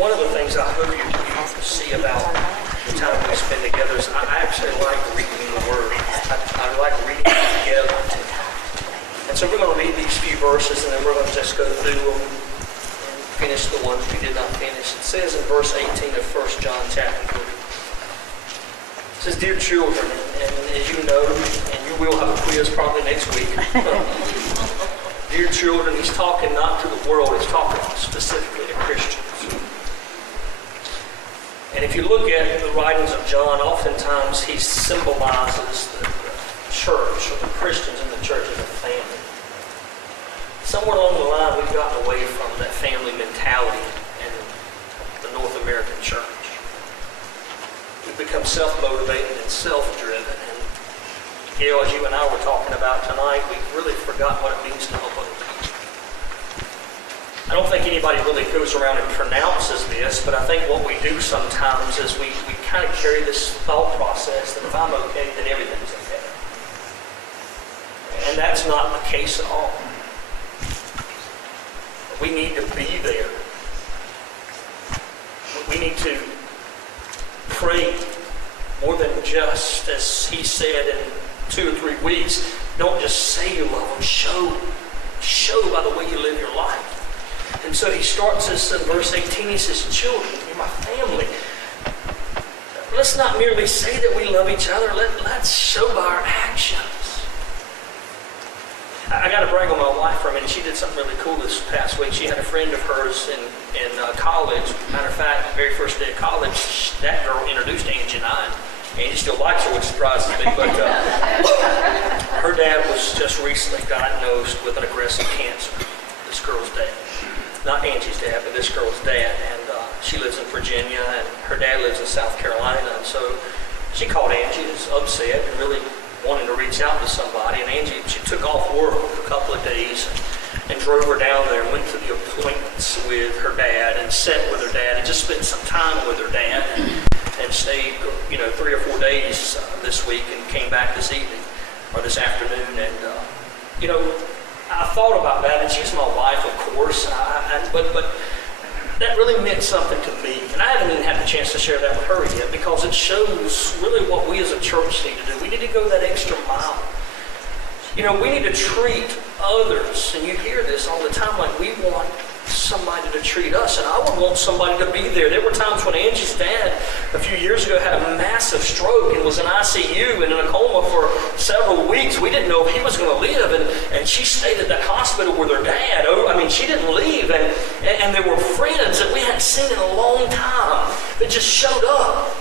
One of the things I hope you see about the time we spend together is I actually like reading the Word. I like reading it together. And so we're going to read these few verses, and then we're going to just go through them and finish the ones we did not finish. It says in verse 18 of 1 John chapter 3. It says, "Dear children," and as you know, and you will have a quiz probably next week. Dear children, he's talking not to the world, he's talking specifically to Christians. And if you look at the writings of John, oftentimes he symbolizes the church or the Christians in the church as a family. Somewhere along the line, we've gotten away from that family mentality in the North American church. We've become self-motivated and self-driven. And Gail, as you and I were talking about tonight, we've really forgotten what it means to help other people. I don't think anybody really goes around and pronounces this, but I think what we do sometimes is we kind of carry this thought process that if I'm okay, then everything's okay. And that's not the case at all. We need to be there. We need to pray more than just, as he said in 2 or 3 weeks, don't just say you love them, show by the way you live your life. And so he starts this in verse 18, he says, "Children, you're my family. Let's not merely say that we love each other, let's show by our actions." I got to brag on my wife for a minute. She did something really cool this past week. She had a friend of hers in college. Matter of fact, the very first day of college, that girl introduced Angie and I. Angie still likes her, which surprises me. But her dad was just recently diagnosed with an aggressive cancer. This girl's dad. Not Angie's dad, but this girl's dad. And she lives in Virginia, and her dad lives in South Carolina. And so she called Angie, was upset and really wanting to reach out to somebody. And Angie, she took off work for a couple of days and drove her down there and went to the appointments with her dad and sat with her dad and just spent some time with her dad and stayed, 3 or 4 days this week and came back this evening or this afternoon. And, I thought about that, and she's my wife, of course, but that really meant something to me. And I haven't even had the chance to share that with her yet because it shows really what we as a church need to do. We need to go that extra mile. We need to treat others, and you hear this all the time, like we want somebody to treat us, and I would want somebody to be there. There were times when Angie's dad a few years ago had a massive stroke and was in ICU and in a coma for several weeks. We didn't know if he was going to live, and she stayed at that hospital with her dad. She didn't leave, and there were friends that we hadn't seen in a long time that just showed up.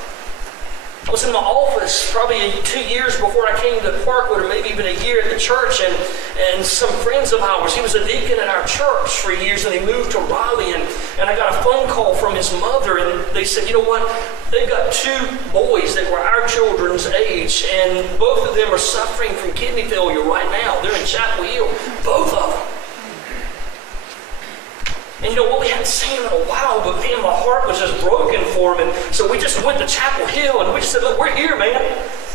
I was in my office probably 2 years before I came to Parkwood, or maybe even a year at the church, and some friends of ours, he was a deacon at our church for years, and he moved to Raleigh, and I got a phone call from his mother, and they said, "You know what, they've got 2 boys that were our children's age, and both of them are suffering from kidney failure right now. They're in Chapel Hill, both of them." And we hadn't seen him in a while, but man, my heart was just broken for him. And so we just went to Chapel Hill and we just said, "Look, we're here, man.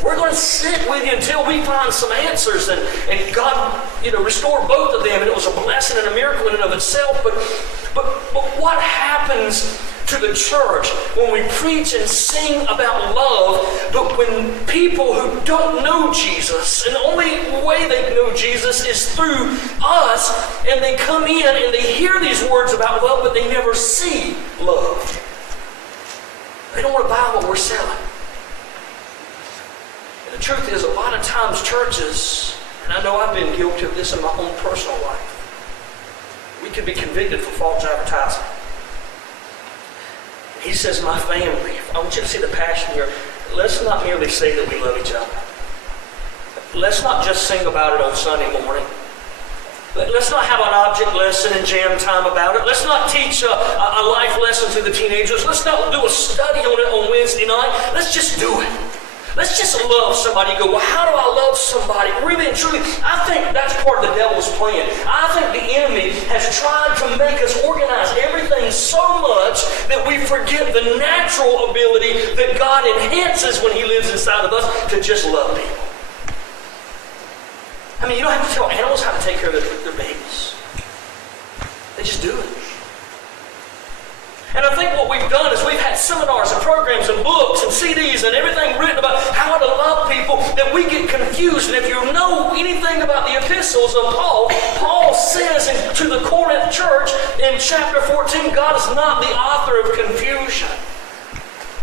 We're going to sit with you until we find some answers." And God, restored both of them, and it was a blessing and a miracle in and of itself. But what happens to the church when we preach and sing about love, but when people who don't know Jesus, and the only way they know Jesus is through us, and they come in and they hear these words about love, but they never see love. They don't want to buy what we're selling. And the truth is, a lot of times churches, and I know I've been guilty of this in my own personal life, we can be convicted for false advertising. He says, "My family." I want you to see the passion here. Let's not merely say that we love each other. Let's not just sing about it on Sunday morning. Let's not have an object lesson and jam time about it. Let's not teach a life lesson to the teenagers. Let's not do a study on it on Wednesday night. Let's just do it. Let's just love somebody. You go, "Well, how do I love somebody?" Really and truly, I think that's part of the devil's plan. I think the enemy has tried to make us organize everything so much that we forget the natural ability that God enhances when he lives inside of us to just love people. You don't have to tell animals how to take care of their babies. They just do it. And I think what we've done is we've had seminars and programs and books and CDs and everything written about how to love people that we get confused. And if you know anything about the epistles of Paul, Paul says to the Corinth church in chapter 14, God is not the author of confusion.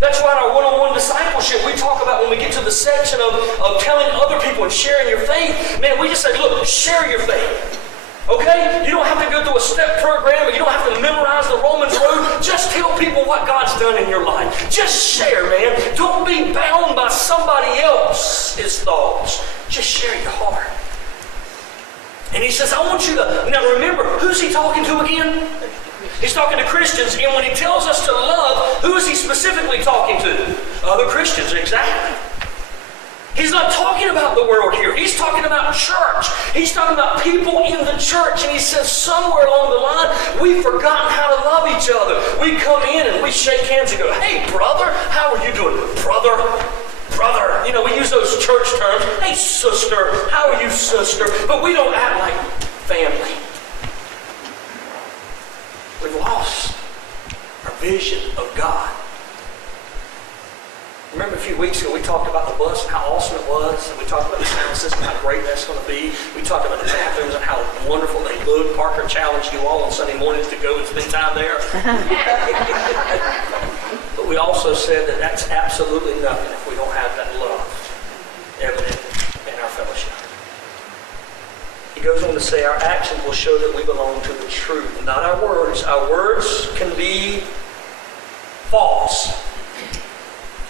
That's why in our one-on-one discipleship, we talk about when we get to the section of telling other people and sharing your faith, man, we just say, look, share your faith. Okay? You don't have to go through a step program, or you don't have to memorize the Romans road. Just tell people what God's done in your life. Just share, man. Don't be bound by somebody else's thoughts. Just share your heart. And he says, I want you to... Now remember, who's he talking to again? He's talking to Christians, and when he tells us to love, who is he specifically talking to? Other Christians, exactly. He's not talking about the world here. He's talking about church. He's talking about people in the church. And he says somewhere along the line, we've forgotten how to love each other. We come in and we shake hands and go, hey, brother, how are you doing? Brother. You know, we use those church terms. Hey, sister, how are you, sister? But we don't act like family. We've lost our vision of God. Remember a few weeks ago we talked about the bus and how awesome it was, and we talked about the sound system, how great that's going to be. We talked about the bathrooms and how wonderful they look. Parker challenged you all on Sunday mornings to go and spend time there. But we also said that that's absolutely nothing if we don't have that love evident in our fellowship. He goes on to say our actions will show that we belong to the truth, not our words. Our words can be false.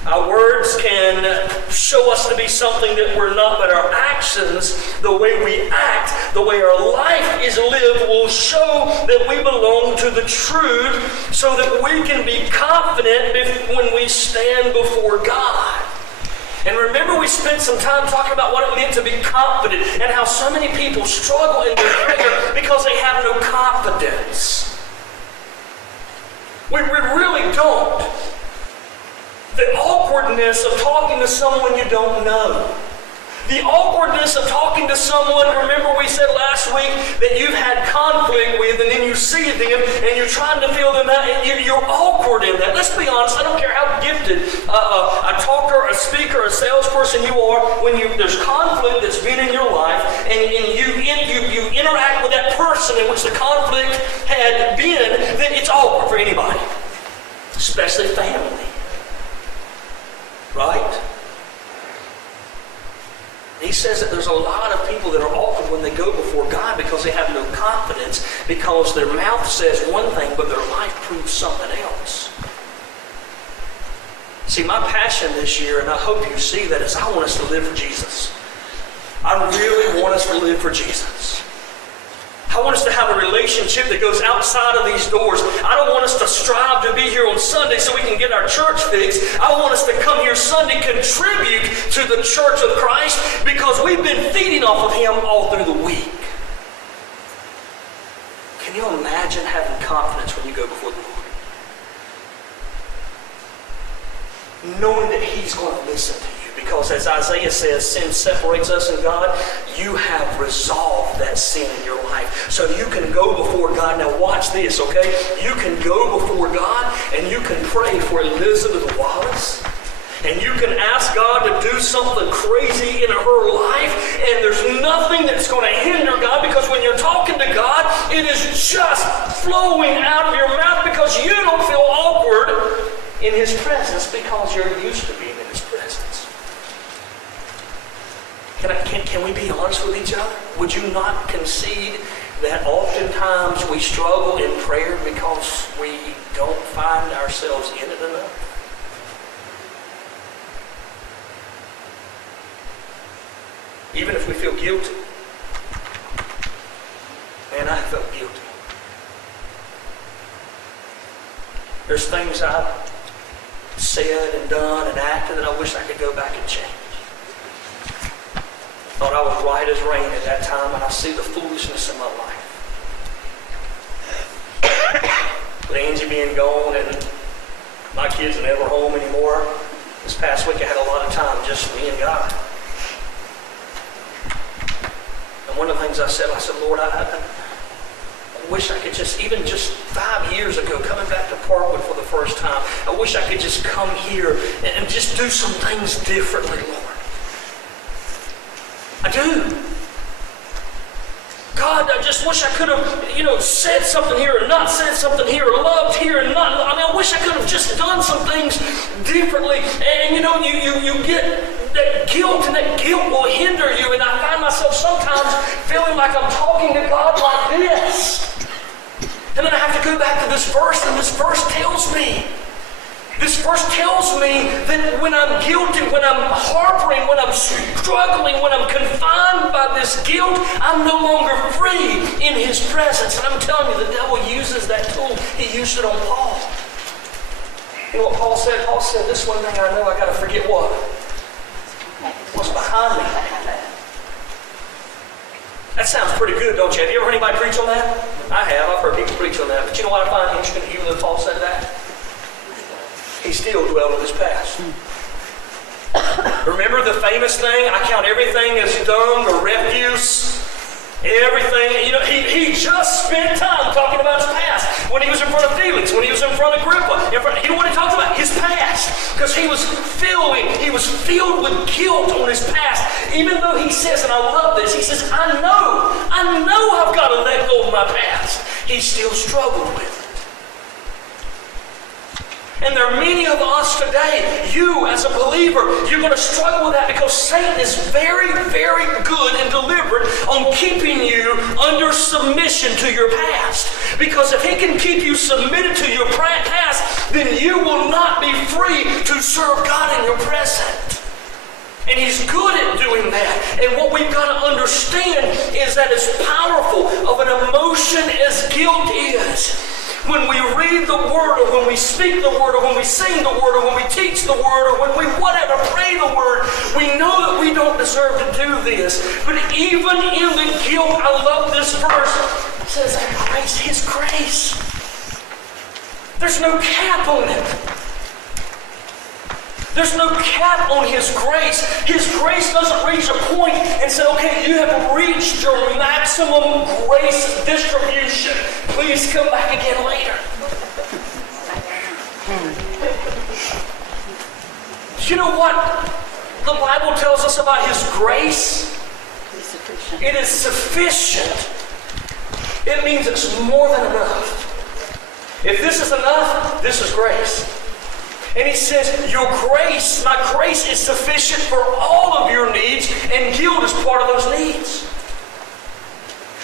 Our words can show us to be something that we're not, but our actions, the way we act, the way our life is lived, will show that we belong to the truth so that we can be confident when we stand before God. And remember, we spent some time talking about what it meant to be confident and how so many people struggle in their prayer because they have no confidence. We really don't. The awkwardness of talking to someone you don't know. The awkwardness of talking to someone, remember we said last week that you've had conflict with, and then you see them and you're trying to feel them out, and you're awkward in that. Let's be honest, I don't care how gifted a talker, a speaker, a salesperson you are, when there's conflict that's been in your life, and you interact with that person in which the conflict had been, then it's awkward for anybody, especially family. Right? He says that there's a lot of people that are awkward when they go before God because they have no confidence, because their mouth says one thing but their life proves something else. See, my passion this year, and I hope you see that, is I want us to live for Jesus. I really want us to live for Jesus. I want us to have a relationship that goes outside of these doors. I don't want us to strive to be here on Sunday so we can get our church fixed. I want us to come here Sunday, contribute to the church of Christ, because we've been feeding off of Him all through the week. Can you imagine having confidence when you go before the Lord? Knowing that He's going to listen to you. Because as Isaiah says, sin separates us and God. You have resolved that sin in your life. So you can go before God. Now watch this, okay? You can go before God and you can pray for Elizabeth Wallace. And you can ask God to do something crazy in her life. And there's nothing that's going to hinder God, because when you're talking to God, it is just flowing out of your mouth because you don't feel awkward in His presence because you're used to being in His presence. Can we be honest with each other? Would you not concede that oftentimes we struggle in prayer because we don't find ourselves in it enough? Even if we feel guilty. Man, I felt guilty. There's things I've said and done and acted that I wish I could go back and change. Thought I was right as rain at that time, and I see the foolishness in my life. With Angie being gone and my kids are never home anymore, this past week I had a lot of time just me and God. And one of the things I said, Lord, I wish I could even just 5 years ago, coming back to Parkwood for the first time. I wish I could just come here and just do some things differently, Lord. I do. God, I just wish I could have, said something here or not said something here, or loved here and not. I wish I could have just done some things differently. And you get that guilt, and that guilt will hinder you. And I find myself sometimes feeling like I'm talking to God like this. And then I have to go back to this verse, and this verse tells me that when I'm guilty, when I'm harboring, when I'm struggling, when I'm confined by this guilt, I'm no longer free in His presence. And I'm telling you, the devil uses that tool. He used it on Paul. You know what Paul said? Paul said, this one thing I know, I got to forget what? What's behind me. That sounds pretty good, don't you? Have you ever heard anybody preach on that? I have. I've heard people preach on that. But you know what I find interesting, even though Paul said that? He still dwelled with his past. Remember the famous thing, I count everything as dung or refuse. Everything, he just spent time talking about his past. When he was in front of Felix, when he was in front of Agrippa. You know what he talked about? His past. Because he was filled with guilt on his past. Even though he says, and I love this, he says, I know I've got to let go of my past. He still struggled with it. And there are many of us today, you as a believer, you're going to struggle with that because Satan is very, very good and deliberate on keeping you under submission to your past. Because if he can keep you submitted to your past, then you will not be free to serve God in your present. And he's good at doing that. And what we've got to understand is that as powerful of an emotion as guilt is, when we read the Word, or when we speak the Word, or when we sing the Word, or when we teach the Word, or when we pray the Word, we know that we don't deserve to do this. But even in the guilt, I love this verse. It says, grace, His grace. There's no cap on it. There's no cap on His grace. His grace doesn't reach a point and say, okay, you have reached your maximum grace distribution. Please come back again later. You know what the Bible tells us about His grace? It is sufficient. It means it's more than enough. If this is enough, this is grace. And he says, your grace, my grace is sufficient for all of your needs, and guilt is part of those needs.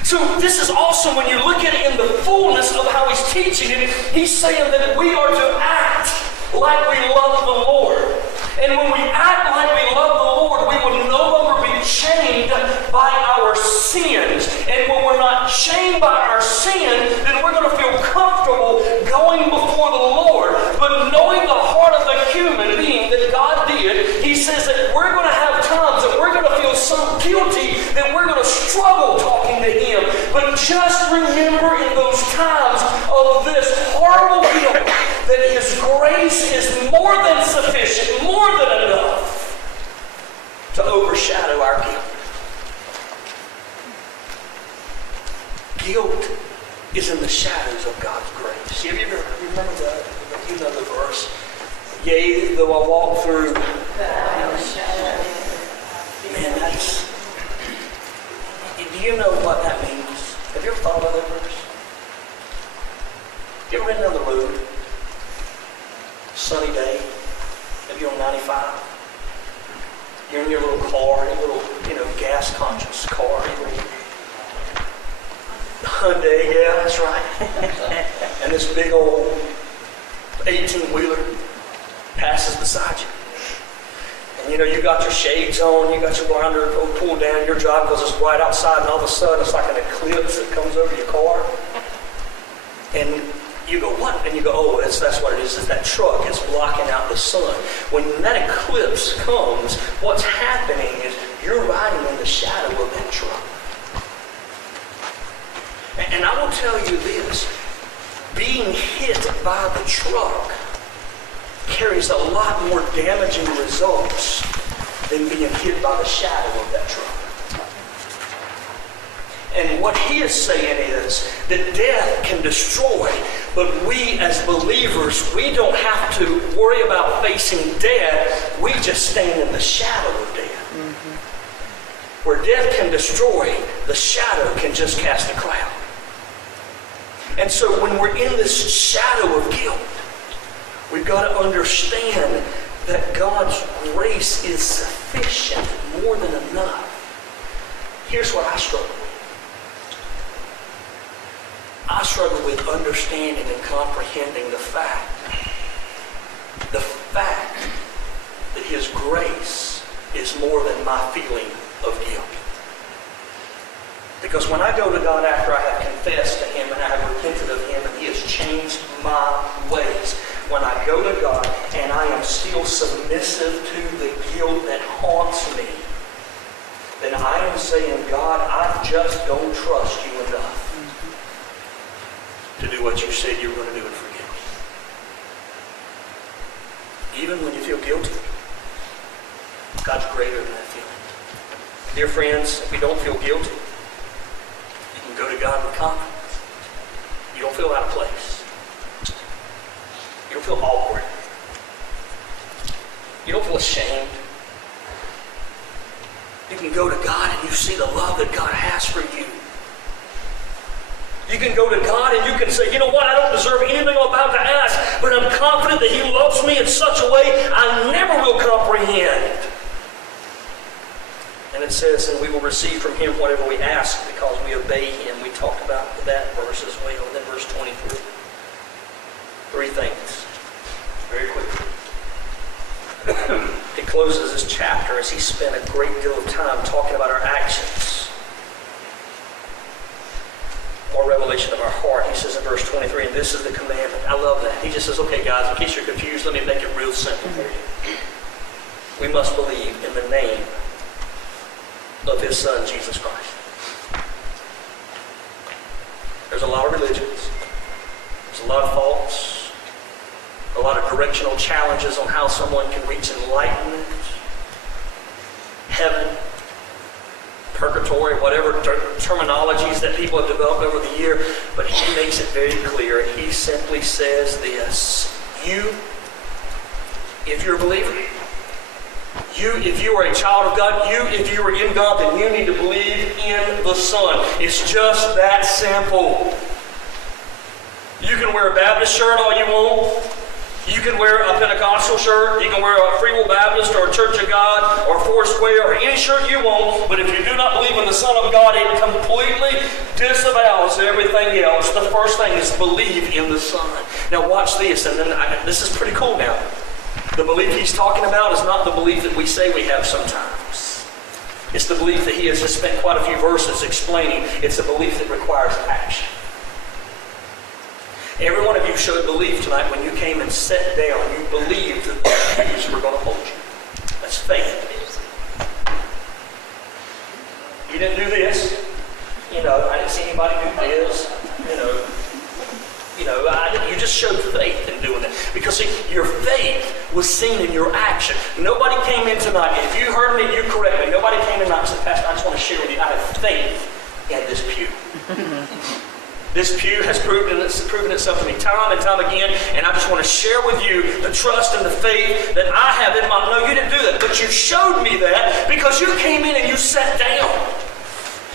So this is awesome when you look at it in the fullness of how he's teaching it. He's saying that we are to act like we love the Lord. And when we act like we love the Lord, we will no longer be chained by our sins. And when we're not chained by our sin, then we're going to feel comfortable going before the Lord. But knowing the heart of the human being that God did, he says that we're going to have times that we're going to feel so guilty that we're going to struggle talking to Him. But just remember in those times of this horrible guilt that His grace is more than sufficient, more than enough to overshadow our guilt. Guilt is in the shadows of God's grace. Have you ever remember that? You know the verse. Yea, though I walk through. Man, that's. Do you know what that means? Have you ever thought about that verse? Have you ever ridden down the road? Sunny day. Maybe on 95. You're in your little car, your little, gas-conscious car, your little Hyundai, yeah, that's right. And this big old 18-wheeler passes beside you. And you got your shades on, you got your blinder pulled down, you're driving because it's bright outside, and all of a sudden it's like an eclipse that comes over your car. And you go, what? And you go, oh, that's what it is that truck is blocking out the sun. When that eclipse comes, what's happening is you're riding in the shadow of that truck. And I will tell you this, being hit by the truck carries a lot more damaging results than being hit by the shadow of that truck. And what he is saying is that death can destroy, but we as believers, we don't have to worry about facing death. We just stand in the shadow of death. Mm-hmm. Where death can destroy, the shadow can just cast a cloud. And so when we're in this shadow of guilt, we've got to understand that God's grace is sufficient, more than enough. Here's what I struggle with. I struggle with understanding and comprehending the fact that His grace is more than my feeling of guilt. Because when I go to God after I have confessed to Him and I have repented of Him and He has changed my ways, when I go to God and I am still submissive to the guilt that haunts me, then I am saying, God, I just don't trust you enough to do what you said you were going to do and forgive me. Even when you feel guilty, God's greater than that feeling. Dear friends, if you don't feel guilty, you can go to God with confidence. You don't feel out of place. You don't feel awkward. You don't feel ashamed. You can go to God and you see the love that God has for you. You can go to God and you can say, you know what, I don't deserve anything I'm about to ask, but I'm confident that He loves me in such a way I never will comprehend. And it says, and we will receive from Him whatever we ask because we obey Him. We talked about that verse as well. And then verse 23. 3 things. Very quickly. He closes this chapter as he spent a great deal of time talking about our actions. More revelation of our heart. He says in verse 23, and this is the commandment. I love that. He just says, okay guys, in case you're confused, let me make it real simple for you. We must believe in the name of His Son, Jesus Christ. There's a lot of religions. There's a lot of faults. A lot of directional challenges on how someone can reach enlightenment, heaven, purgatory, whatever terminologies that people have developed over the year, but he makes it very clear. He simply says this: you, if you're a believer, you, if you are a child of God, you, if you are in God, then you need to believe in the Son. It's just that simple. You can wear a Baptist shirt all you want. You can wear a Pentecostal shirt, you can wear a Free Will Baptist or a Church of God or Foursquare or any shirt you want, but if you do not believe in the Son of God, it completely disavows everything else. The first thing is believe in the Son. Now watch this, and then this is pretty cool now. The belief he's talking about is not the belief that we say we have sometimes. It's the belief that he has just spent quite a few verses explaining. It's a belief that requires action. Every one of you showed belief tonight when you came and sat down. You believed that the Jews were going to hold you. That's faith. You didn't do this. I didn't see anybody do this. You just showed faith in doing that. Because see, your faith was seen in your action. Nobody came in tonight, and if you heard me, you correct me. Nobody came in tonight and said, Pastor, I just want to share with you, I have faith in this pew. This pew has proven itself to me time and time again, and I just want to share with you the trust and the faith that I have in my... No, you didn't do that, but you showed me that because you came in and you sat down.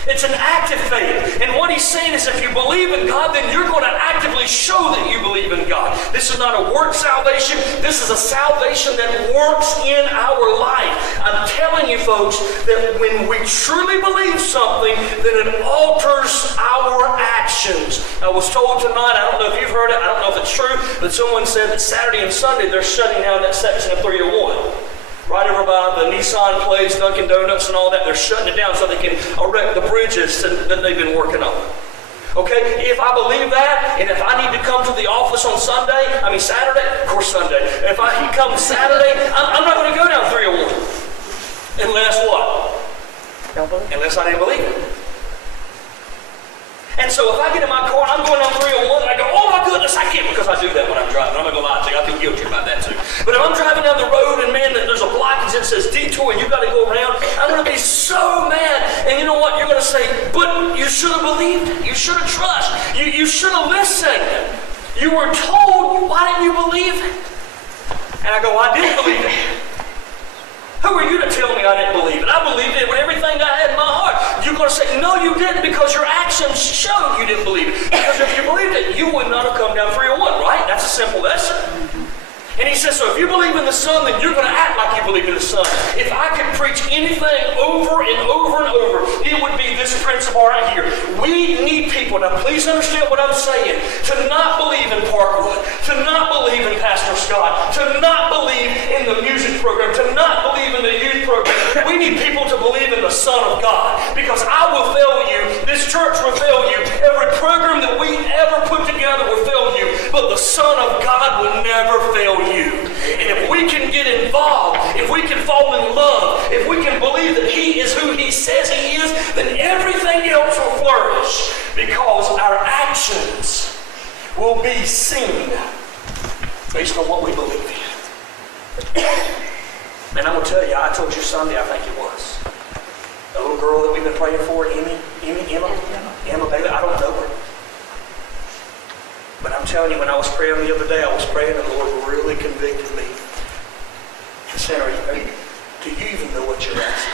It's an active faith. And what he's saying is if you believe in God, then you're going to actively show that you believe in God. This is not a work salvation. This is a salvation that works in our life. I'm telling you folks that when we truly believe something, then it alters our actions. I was told tonight, I don't know if you've heard it, I don't know if it's true, but someone said that Saturday and Sunday they're shutting down that section of 301. Right over by the Nissan place, Dunkin' Donuts and all that, they're shutting it down so they can erect the bridges that they've been working on. Okay, if I believe that, and if I need to come to the office on Saturday, of course Sunday, if I can come Saturday, I'm not going to go down 301. Unless what? Unless I didn't believe it. And so if I get in my car and I'm going down 301 and I go, oh my goodness, I can't, because I do that when I'm driving. I'm not going to lie to you. I feel guilty about that too. But if I'm driving down the road and man, there's a blockage that says detour and you've got to go around, I'm going to be so mad. And you know what? You're going to say, but you should should have listened. You were told, why didn't you believe it? And I go, I did believe it. Who are you to tell me I didn't believe it? I believed it with everything I had in my heart. You're going to say, no, you didn't, because your actions showed you didn't believe it. Because if you believed it, you would not have come down 301, right? That's a simple lesson. And he says, so if you believe in the Son, then you're going to act like you believe in the Son. If I could preach anything over and over and over, it would be this principle right here. We need people, now please understand what I'm saying, to not believe in Parkwood, to not believe in Pastor Scott, to not believe in the music program, to not believe in the youth program. We need people to believe in the Son of God. Because I will fail you, this church will fail you, every program that we ever put together will fail you, but the Son of God will never fail you. And if we can get involved, if we can fall in love, if we can believe that He is who He says He is, then everything else will flourish, because our actions will be seen based on what we believe in. And I'm going to tell you, I told you Sunday, I think it was, a little girl that we've been praying for, Emma Bailey, I don't know her. But I'm telling you, when I was praying the other day, I was praying and the Lord really convicted me. He said, do you even know what you're asking?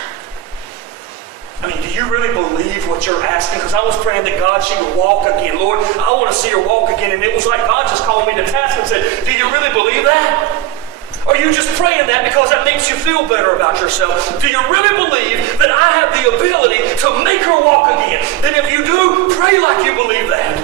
I mean, do you really believe what you're asking? Because I was praying that God, she would walk again. Lord, I want to see her walk again. And it was like God just called me to task and said, do you really believe that? Or are you just praying that because that makes you feel better about yourself? Do you really believe that I have the ability to make her walk again? Then if you do, pray like you believe that.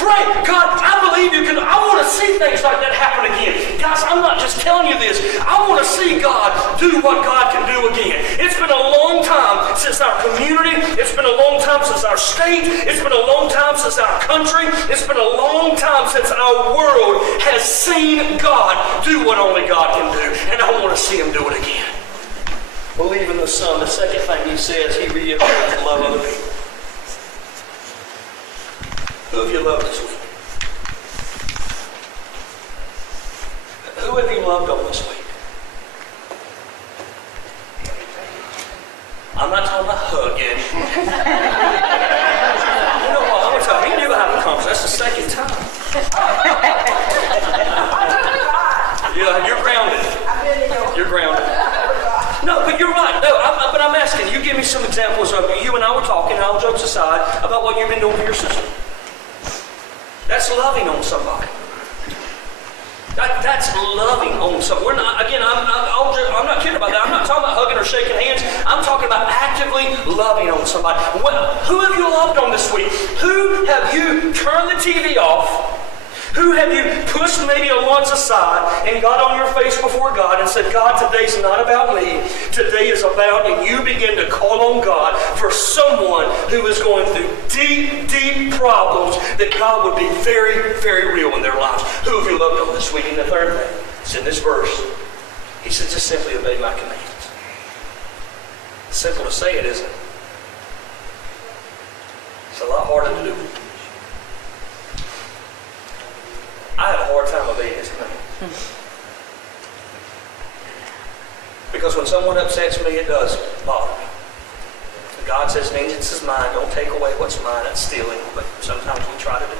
Pray, God, I believe you can. I want to see things like that happen again. Guys, I'm not just telling you this. I want to see God do what God can do again. It's been a long time since our community. It's been a long time since our state. It's been a long time since our country. It's been a long time since our world has seen God do what only God can do. And I want to see Him do it again. Believe in the Son. The second thing He says, He reiterates to love other people. Who have you loved this week? Who have you loved on this week? I'm not talking about hugging. You know what? I'm going to tell you, me and you have a conversation. That's the second time. You're grounded. You're grounded. No, but you're right. No, but I'm asking, you give me some examples of you and I were talking, all jokes aside, about what you've been doing for your sister. That's loving on somebody. That's loving on somebody. I'm not kidding about that. I'm not talking about hugging or shaking hands. I'm talking about actively loving on somebody. Who have you loved on this week? Who have you turned the TV off? Who have you pushed maybe a lunch aside and got on your face before God and said, God, today's not about me. Today is about, and you begin to call on God for someone who is going through deep, deep problems that God would be very, very real in their lives. Who have you loved on this week? And the third thing, it's in this verse. He said, just simply obey my commands. It's simple to say it, isn't it? It's a lot harder to do. I have a hard time obeying His command. Because when someone upsets me, it does bother me. God says, vengeance is mine. Don't take away what's mine. That's stealing. But sometimes we try to do it.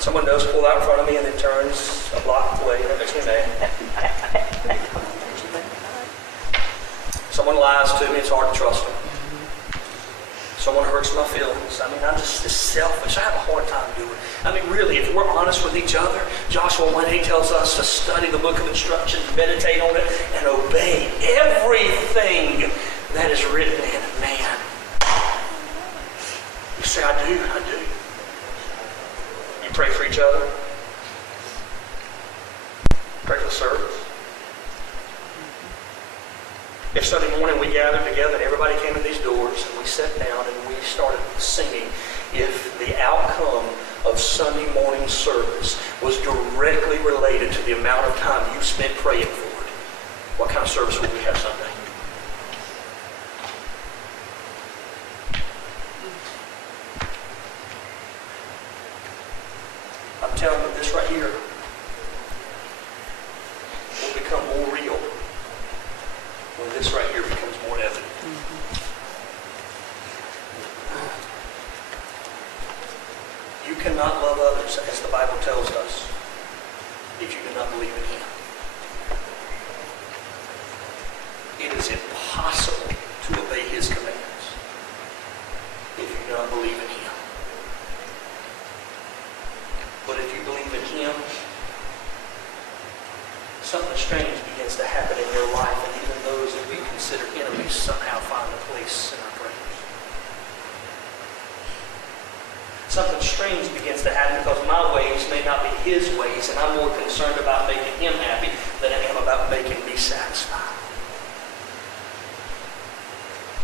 Someone does pull out in front of me and then turns a block away. That makes me mad. Someone lies to me. It's hard to trust them. Someone hurts my feelings. I mean, I'm just selfish. I have a hard time doing it. I mean, really, if we're honest with each other, Joshua 1:8 tells us to study the book of instructions, meditate on it, and obey everything that is written in it. Man. You say, I do. You pray for each other. Pray for the service. If Sunday morning we gathered together and everybody came in these doors and we sat down and we started singing, if the outcome of Sunday morning service was directly related to the amount of time you spent praying for it, what kind of service would we have Sunday? I'm telling you, this right here will become more real when this right here becomes more evident. You cannot love others, as the Bible tells us, if you do not believe in Him. It is impossible to obey His commands if you do not believe in Him. But if you believe in Him, something strange begins to happen in your life, and even those that we consider enemies somehow find a place in our prayers. Something strange begins to happen because my ways may not be His ways, and I'm more concerned about making Him happy than I am about making me satisfied.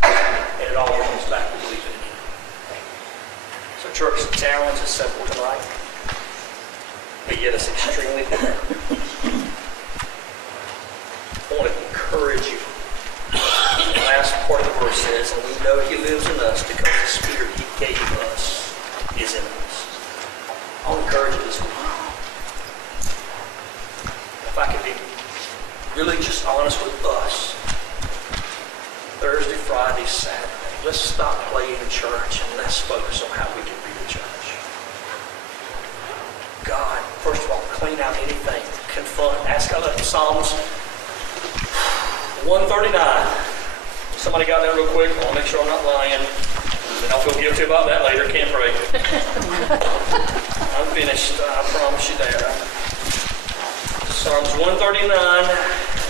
And it all comes back to believing in Him. So church, the challenge is simple tonight, but yet it's extremely hard. I want to encourage you. The last part of the verse says, and we know He lives in us because the Spirit He gave us is in us. I'll encourage you this week. If I could be really just honest with us, Thursday, Friday, Saturday, let's stop playing church and let's focus on how we can be the church. God, first of all, clean out anything, confront, ask God. Psalms 139. Somebody got that real quick. I want to make sure I'm not lying. Then I'll feel guilty about that later. Can't pray. I'm finished. I promise you that. Psalms 139.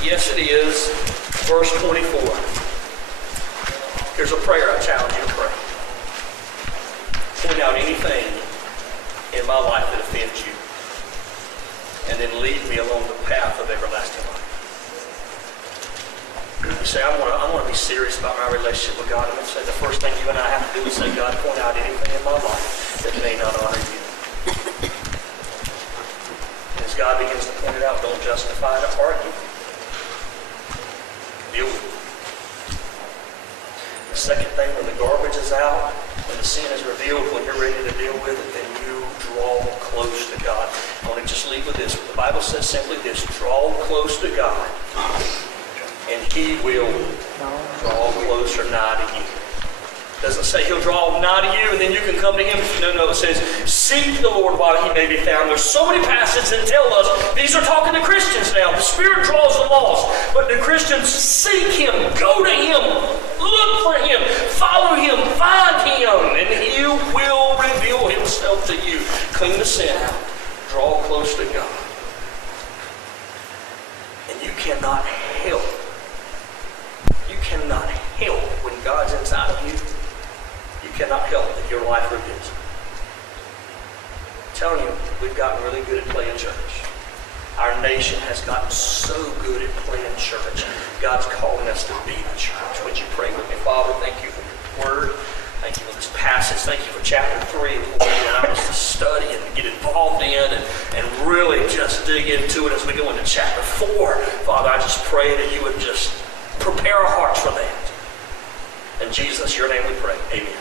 Yes, it is. Verse 24. Here's a prayer I challenge you to pray. Point out anything in my life that offends you, and then lead me along the path of everlasting life. You say, I want to be serious about my relationship with God. I'm going to say the first thing you and I have to do is say, God, point out anything in my life that may not honor you. And as God begins to point it out, don't justify it or argue. Deal with it. The second thing, when the garbage is out, when the sin is revealed, when you're ready to deal with it, then you draw close to God. I want to just leave with this. The Bible says simply this: draw close to God, and He will draw closer nigh to you. It doesn't say He'll draw nigh to you and then you can come to Him. No, it says seek the Lord while He may be found. There's so many passages that tell us, these are talking to Christians now. The Spirit draws the lost, but the Christians seek Him, go to Him, look for Him, follow Him, find Him, and He will reveal Himself to you. Clean the sin out, draw close to God. And you cannot help when God's inside of you. You cannot help that your life reveals it. I'm telling you, we've gotten really good at playing church. Our nation has gotten so good at playing church. God's calling us to be the church. Would you pray with me? Father, thank you for your word. Thank you for this passage. Thank you for chapter 3. Lord, allow us to study and get involved in and really just dig into it as we go into chapter 4. Father, I just pray that you would just prepare our hearts for that. In Jesus, your name we pray. Amen.